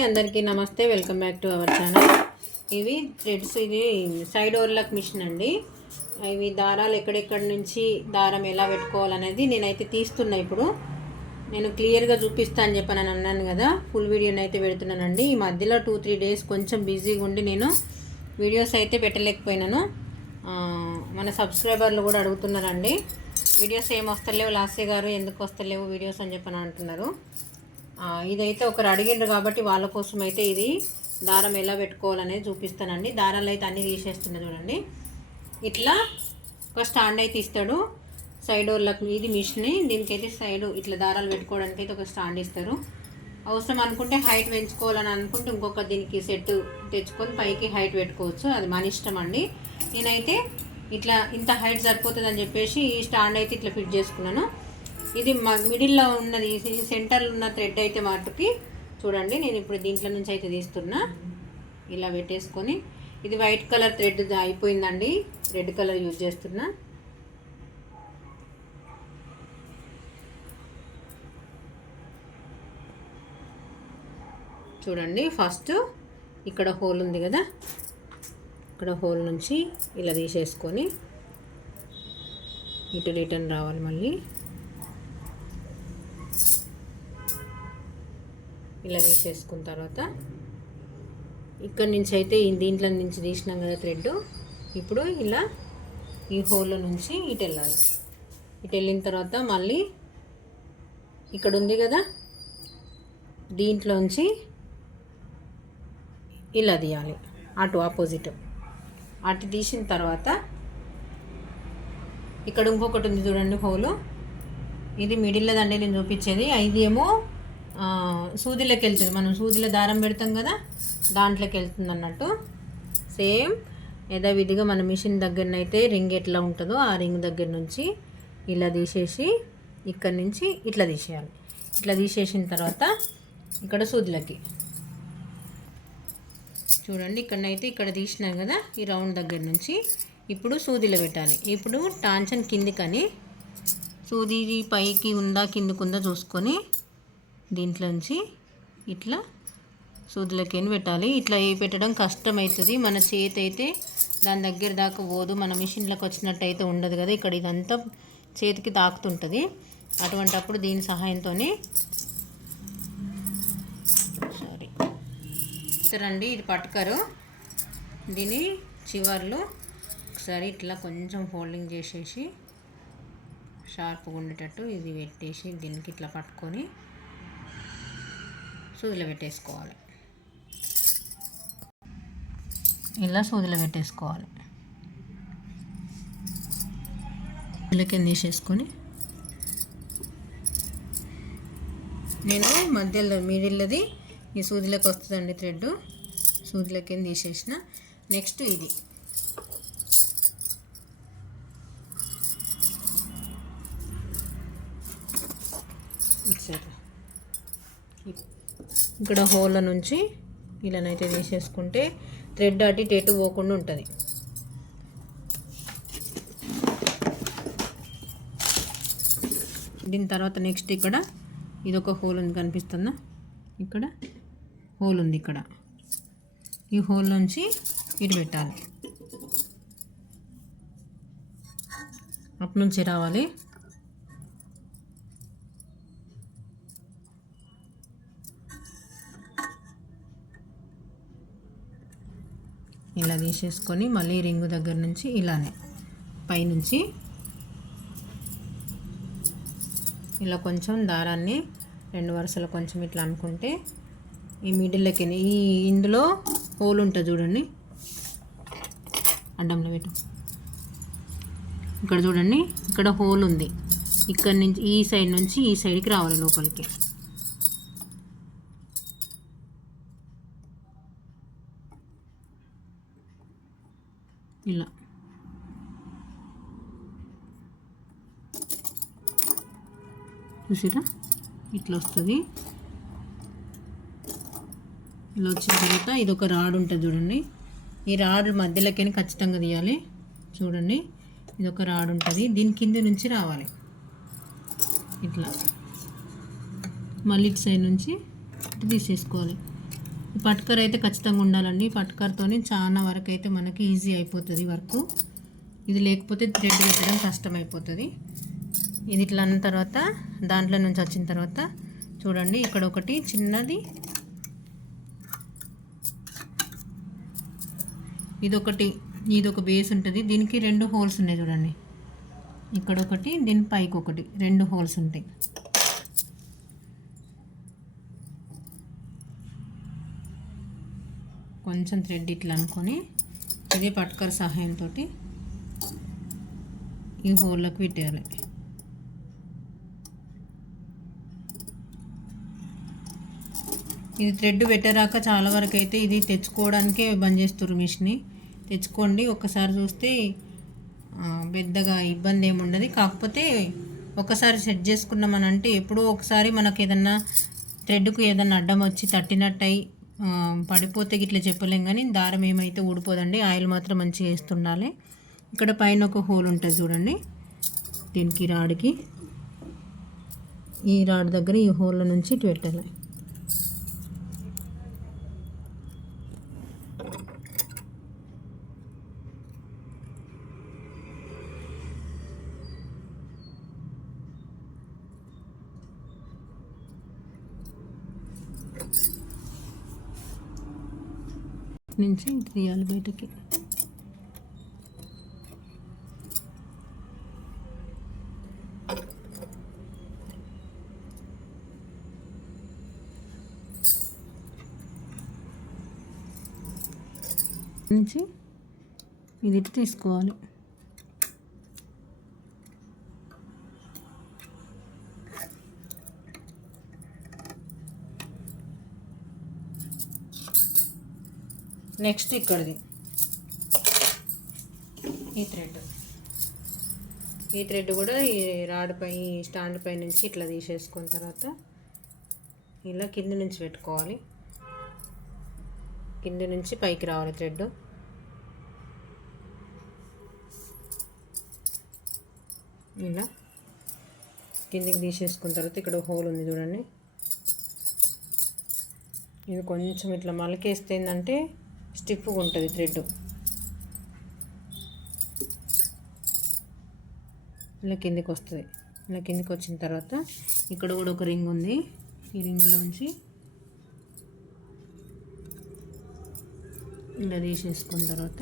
అందరికీ నమస్తే, welcome back to our channel. ఇవి థ్రెడ్స్, ఇది సైడ్ ఓవర్లాక్ మిషన్ అండి. ఇవి దారాలు ఎక్కడెక్కడ నుంచి దారం ఎలా పెట్టుకోవాలనేది నేనైతే తీస్తున్నా. ఇప్పుడు నేను క్లియర్గా చూపిస్తా అని చెప్పి నేను అన్నాను కదా, ఫుల్ వీడియోని అయితే పెడుతున్నానండి. ఈ మధ్యలో 2-3 డేస్ కొంచెం బిజీగా ఉండి నేను వీడియోస్ అయితే పెట్టలేకపోయినాను. మన సబ్స్క్రైబర్లు కూడా అడుగుతున్నారండి, వీడియోస్ ఏం వస్తలేవు లాస్య గారు, ఎందుకు వస్తలేవు వీడియోస్ అని చెప్పని అంటున్నారు. ఇదైతే ఒకరు అడిగిండ్రు కాబట్టి వాళ్ళ కోసం అయితే ఇది దారం ఎలా పెట్టుకోవాలనేది చూపిస్తానండి. దారాలు అయితే అన్నీ తీసేస్తున్నా చూడండి. ఇట్లా ఒక స్టాండ్ అయితే ఇస్తాడు సైడ్ ఓవర్లకు. ఇది మిషన్, దీనికైతే సైడ్ ఇట్లా దారాలు పెట్టుకోవడానికి అయితే ఒక స్టాండ్ ఇస్తారు. అవసరం అనుకుంటే హైట్ పెంచుకోవాలని అనుకుంటే ఇంకొక దీనికి సెట్ తెచ్చుకొని పైకి హైట్ పెట్టుకోవచ్చు, అది మన ఇష్టం అండి. నేనైతే ఇట్లా ఇంత హైట్ సరిపోతుంది అని చెప్పేసి ఈ స్టాండ్ అయితే ఇట్లా ఫిట్ చేసుకున్నాను. ఇది మిడిల్లో ఉన్నది, సెంటర్లో ఉన్న థ్రెడ్ అయితే మాటకి చూడండి. నేను ఇప్పుడు దీంట్లో నుంచి అయితే తీస్తున్నా. ఇలా పెట్టేసుకొని, ఇది వైట్ కలర్ థ్రెడ్ అయిపోయిందండి, రెడ్ కలర్ యూజ్ చేస్తున్నా. చూడండి, ఫస్ట్ ఇక్కడ హోల్ ఉంది కదా, ఇక్కడ హోల్ నుంచి ఇలా తీసేసుకొని ఇటు రిటర్న్ రావాలి. మళ్ళీ ఇలా తీసేసుకున్న తర్వాత ఇక్కడ నుంచి అయితే దీంట్లో నుంచి తీసినాం కదా థ్రెడ్, ఇప్పుడు ఇలా ఈ హోల్లో నుంచి ఇటు వెళ్ళాలి. ఇటు వెళ్ళిన తర్వాత మళ్ళీ ఇక్కడ ఉంది కదా, దీంట్లోంచి ఇలా తీయాలి, అటు ఆపోజిట్. అటు తీసిన తర్వాత ఇక్కడ ఇంకొకటి ఉంది చూడండి హోలు, ఇది మిడిల్లో దండి నేను చూపించేది. ఇది ఏమో సూదిలోకి వెళ్తుంది, మనం సూదిలో దారం పెడతాం కదా దాంట్లోకి వెళ్తుంది అన్నట్టు. సేమ్ యథావిధిగా మన మిషన్ దగ్గరనైతే రింగ్ ఎట్లా ఉంటుందో ఆ రింగ్ దగ్గర నుంచి ఇలా తీసేసి ఇక్కడ నుంచి ఇట్లా తీసేయాలి. ఇట్లా తీసేసిన తర్వాత ఇక్కడ సూదిలోకి చూడండి, ఇక్కడనైతే ఇక్కడ తీసినాం కదా ఈ రౌండ్ దగ్గర నుంచి ఇప్పుడు సూదిలో పెట్టాలి. ఇప్పుడు టాంచన్ కిందికని సూది పైకి ఉందా కిందికి ఉందా చూసుకొని దీంట్లోంచి ఇట్లా సూదులకి పెట్టాలి. ఇట్లా పెట్టడం కష్టమవుతుంది, మన చేతి అయితే దాని దగ్గర దాకా పోదు, మన మిషన్లోకి వచ్చినట్టు అయితే ఉండదు కదా, ఇక్కడ ఇదంతా చేతికి తాకుతుంటుంది. అటువంటప్పుడు దీని సహాయంతో రండి, ఇది పట్టుకరు, దీని చివర్లు ఒకసారి ఇట్లా కొంచెం ఫోల్డింగ్ చేసేసి షార్ప్గా ఉండేటట్టు ఇది పెట్టేసి దీనికి ఇట్లా పట్టుకొని సూదిలో పెట్టేసుకోవాలి. ఇలా సూదిలో పెట్టేసుకోవాలి. కింద తీసేసుకొని నేను మధ్యలో మిడిల్లోది ఈ సూదిలోకి వస్తుందండి థ్రెడ్, సూదిలో కింద తీసేసిన. నెక్స్ట్ ఇది ఇక్కడ హోల్ నుంచి ఇలానైతే తీసేసుకుంటే థ్రెడ్ అటు ఇటు పోకుండా ఉంటుంది. దీని తర్వాత నెక్స్ట్ ఇక్కడ ఇదొక హోల్ ఉంది కనిపిస్తుందా, ఇక్కడ హోల్ ఉంది, ఇక్కడ ఈ హోల్ నుంచి ఇటు పెట్టాలి, అటు నుంచి రావాలి. ఇలా తీసేసుకొని మళ్ళీ రింగు దగ్గర నుంచి ఇలానే పైనుంచి ఇలా కొంచెం దారాన్ని 2 వరుసలు కొంచెం ఇట్లా అనుకుంటే ఈ మిడిల్లోకి ఈ ఇందులో హోల్ ఉంటుంది చూడండి, అడ్డంలో పెట్టు, ఇక్కడ చూడండి ఇక్కడ హోల్ ఉంది, ఇక్కడ నుంచి ఈ సైడ్ నుంచి ఈ సైడ్కి రావాలి లోపలికి. ఇలా చూసిరా, ఇట్లా వస్తుంది. ఇలా వచ్చిన తర్వాత ఇది ఒక రాడ్ ఉంటుంది చూడండి, ఈ రాడ్ మధ్యలోకి ఖచ్చితంగా తీయాలి. చూడండి, ఇది ఒక రాడ్ ఉంటుంది, దీని కింద నుంచి రావాలి ఇట్లా. మళ్ళీ ఇటు సైడ్ నుంచి తీసేసుకోవాలి. ఈ పట్కర్ అయితే ఖచ్చితంగా ఉండాలండి. పట్కర్తో చాలా వరకు అయితే మనకి ఈజీ అయిపోతుంది వర్క్. ఇది లేకపోతే థ్రెడ్ పెట్టడం కష్టం అయిపోతుంది. ఇది ఇట్లా అన్న తర్వాత దాంట్లో నుంచి వచ్చిన తర్వాత చూడండి, ఇక్కడ ఒకటి చిన్నది, ఇదొక బేస్ ఉంటుంది. దీనికి 2 హోల్స్ ఉన్నాయి చూడండి. ఇక్కడ ఒకటి, దీని పైకి ఒకటి, 2 హోల్స్ ఉంటాయి. కొంచెం థ్రెడ్ ఇట్లా అనుకొని ఇదే పట్కర్ సహాయంతో ఈ హోల్లోకి పెట్టేయాలి. ఇది థ్రెడ్ పెట్టరాక చాలా వరకు అయితే ఇది తెచ్చుకోవడానికే బంద్ చేస్తారు మిషన్ని. తెచ్చుకోండి, ఒకసారి చూస్తే పెద్దగా ఇబ్బంది ఏమి ఉండదు. కాకపోతే ఒకసారి సెట్ చేసుకున్నామని అంటే ఎప్పుడో ఒకసారి మనకు ఏదన్నా థ్రెడ్కు ఏదన్నా అడ్డం వచ్చి తట్టినట్టు అయి పడిపోతే ఇట్లా చెప్పలేం, కానీ దారం ఏమైతే ఊడిపోదండి. ఆయిల్ మాత్రం మంచిగా వేస్తుండాలి. ఇక్కడ పైన ఒక హోల్ ఉంటుంది చూడండి, దీనికి రాడ్కి, ఈ రాడ్ దగ్గర ఈ హోల్ నుంచి ఇటు పెట్టాలి. నుంచి తీయాలి బయటకి. నుంచి ఇది తీసుకోవాలి. నెక్స్ట్ ఇక్కడిది ఈ థ్రెడ్ కూడా ఈ రాడ్ పై, స్టాండ్ పై నుంచి ఇట్లా తీసేసుకున్న తర్వాత ఇలా కింద నుంచి పెట్టుకోవాలి. కింద నుంచి పైకి రావాలి థ్రెడ్. ఇలా కిందికి తీసేసుకున్న తర్వాత ఇక్కడ హోల్ ఉంది చూడండి, ఇది కొంచెం ఇట్లా మలకేస్తే ఏంటంటే స్టిఫ్గా ఉంటుంది థ్రెడ్. ఇలా కిందికి వస్తుంది. ఇలా కిందికి వచ్చిన తర్వాత ఇక్కడ కూడా ఒక రింగ్ ఉంది. ఈ రింగ్లోంచి ఇలా తీసేసుకున్న తర్వాత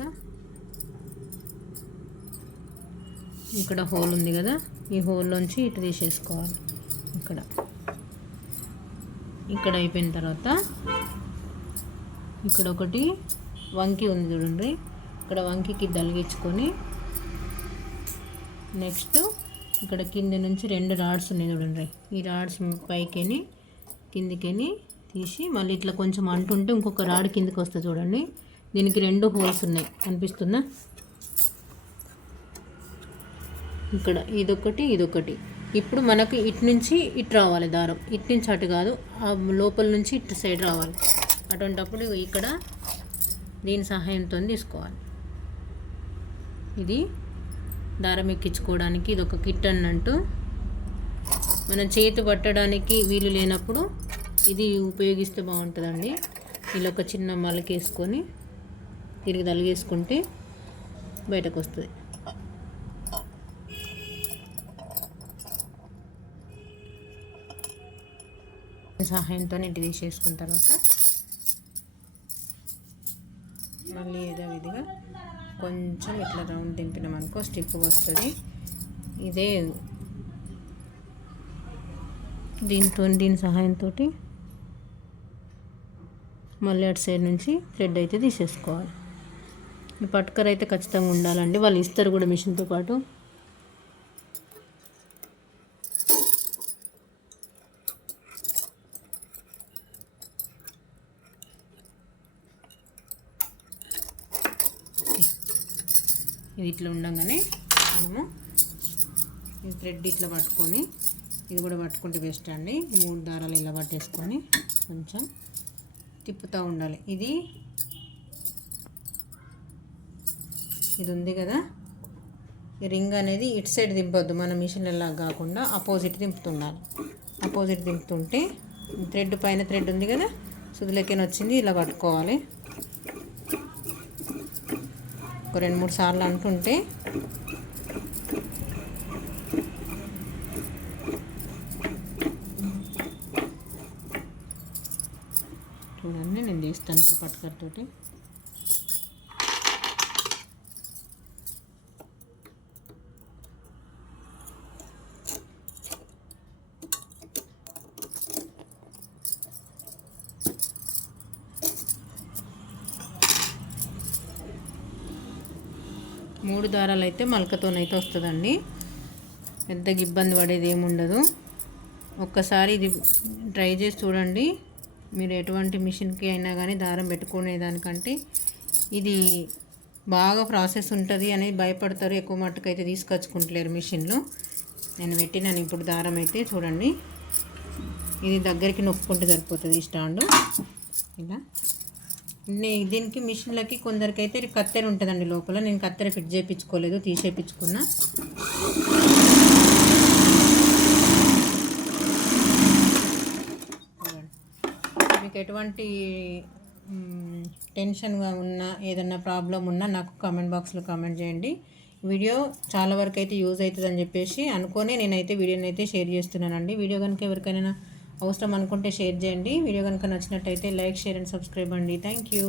ఇక్కడ హోల్ ఉంది కదా, ఈ హోల్లోంచి ఇటు తీసేసుకోవాలి. ఇక్కడ అయిపోయిన తర్వాత ఇక్కడ ఒకటి వంకి ఉంది చూడండి, ఇక్కడ వంకికి తలిగించుకొని నెక్స్ట్ ఇక్కడ కింద నుంచి 2 రాడ్స్ ఉన్నాయి చూడండి, ఈ రాడ్స్ పైకి కిందికి తీసి మళ్ళీ ఇట్లా కొంచెం అంటుంటే ఇంకొక రాడ్ కిందికి వస్తుంది చూడండి. దీనికి 2 హోల్స్ ఉన్నాయి, కనిపిస్తుందా? ఇక్కడ ఇదొకటి. ఇప్పుడు మనకు ఇటు నుంచి ఇటు రావాలి దారం, ఇటు నుంచి అటు కాదు, ఆ లోపల నుంచి ఇటు సైడ్ రావాలి. అటువంటప్పుడు ఇక్కడ దీని సహాయంతో తీసుకోవాలి. ఇది దారం ఎక్కించుకోవడానికి ఇది ఒక కిట్ అన్నట్టు. మనం చేతి పట్టడానికి వీలు లేనప్పుడు ఇది ఉపయోగిస్తే బాగుంటుందండి. ఇలా ఒక చిన్న మలకేసుకొని తిరిగి తలిగేసుకుంటే బయటకు వస్తుంది. సహాయంతో ఇటు తీసేసుకున్న తర్వాత మళ్ళీ ఏదో విధిగా కొంచెం ఇట్లా రౌండ్ దింపినామనుకో స్టిప్ వస్తుంది. ఇదే దీని సహాయంతో మళ్ళీ అటు సైడ్ నుంచి థ్రెడ్ అయితే తీసేసుకోవాలి. ఈ పట్కర్ అయితే ఖచ్చితంగా ఉండాలండి, వాళ్ళు ఇస్తారు కూడా మిషన్తో పాటు. ఇది ఇట్లా ఉండగానే మనము ఈ థ్రెడ్ ఇట్లా పట్టుకొని, ఇది కూడా పట్టుకుంటే బెస్ట్ అండి. 3 దారాలు ఇలా పట్టేసుకొని కొంచెం తిప్పుతూ ఉండాలి. ఇది ఉంది కదా, ఈ రింగ్ అనేది ఇటు సైడ్ దింపొద్దు, మన మిషన్లా కాకుండా ఆపోజిట్ దింపుతుండాలి. ఆపోజిట్ దింపుతుంటే థ్రెడ్ పైన థ్రెడ్ ఉంది కదా, సుదిలెక్కన వచ్చింది. ఇలా పట్టుకోవాలి. ఒక 2-3 సార్లు అంటుంటే చూడండి, నేను చేస్తాను ఇప్పుడు పట్టుకరతోటి. మూడు దారాలు అయితే మలకతోనైతే వస్తుందండి. పెద్దగా ఇబ్బంది పడేది ఏముండదు. ఒక్కసారి ఇది ట్రై చేసి చూడండి. మీరు ఎటువంటి మిషన్కి అయినా కానీ దారం పెట్టుకునేదానికంటే ఇది బాగా ప్రాసెస్ ఉంటుంది అని భయపడతారు. ఎక్కువ మట్టుకు అయితే తీసుకొచ్చుకుంటలేరు మిషన్లో. నేను పెట్టినాను ఇప్పుడు దారం అయితే చూడండి. ఇది దగ్గరికి నొక్కుంటే సరిపోతుంది ఈ స్టాండు. ఇలా దీనికి మిషన్లకి కొందరికైతే కత్తెర ఉంటుందండి లోపల. నేను కత్తెర ఫిట్ చేయించుకోలేదు, తీసేపించుకున్నా. మీకు ఎటువంటి టెన్షన్గా ఉన్నా, ఏదన్నా ప్రాబ్లం ఉన్నా నాకు కామెంట్ బాక్స్లో కామెంట్ చేయండి. వీడియో చాలా వరకు అయితే యూజ్ అవుతుందని చెప్పేసి అనుకొని నేనైతే వీడియోని అయితే షేర్ చేస్తున్నానండి. వీడియో కనుక ఎవరికైనా అవసరం అనుకుంటే షేర్ చేయండి. వీడియో కనుక నచ్చినట్టయితే లైక్, షేర్ అండ్ సబ్స్క్రైబ్ అండి. Thank you.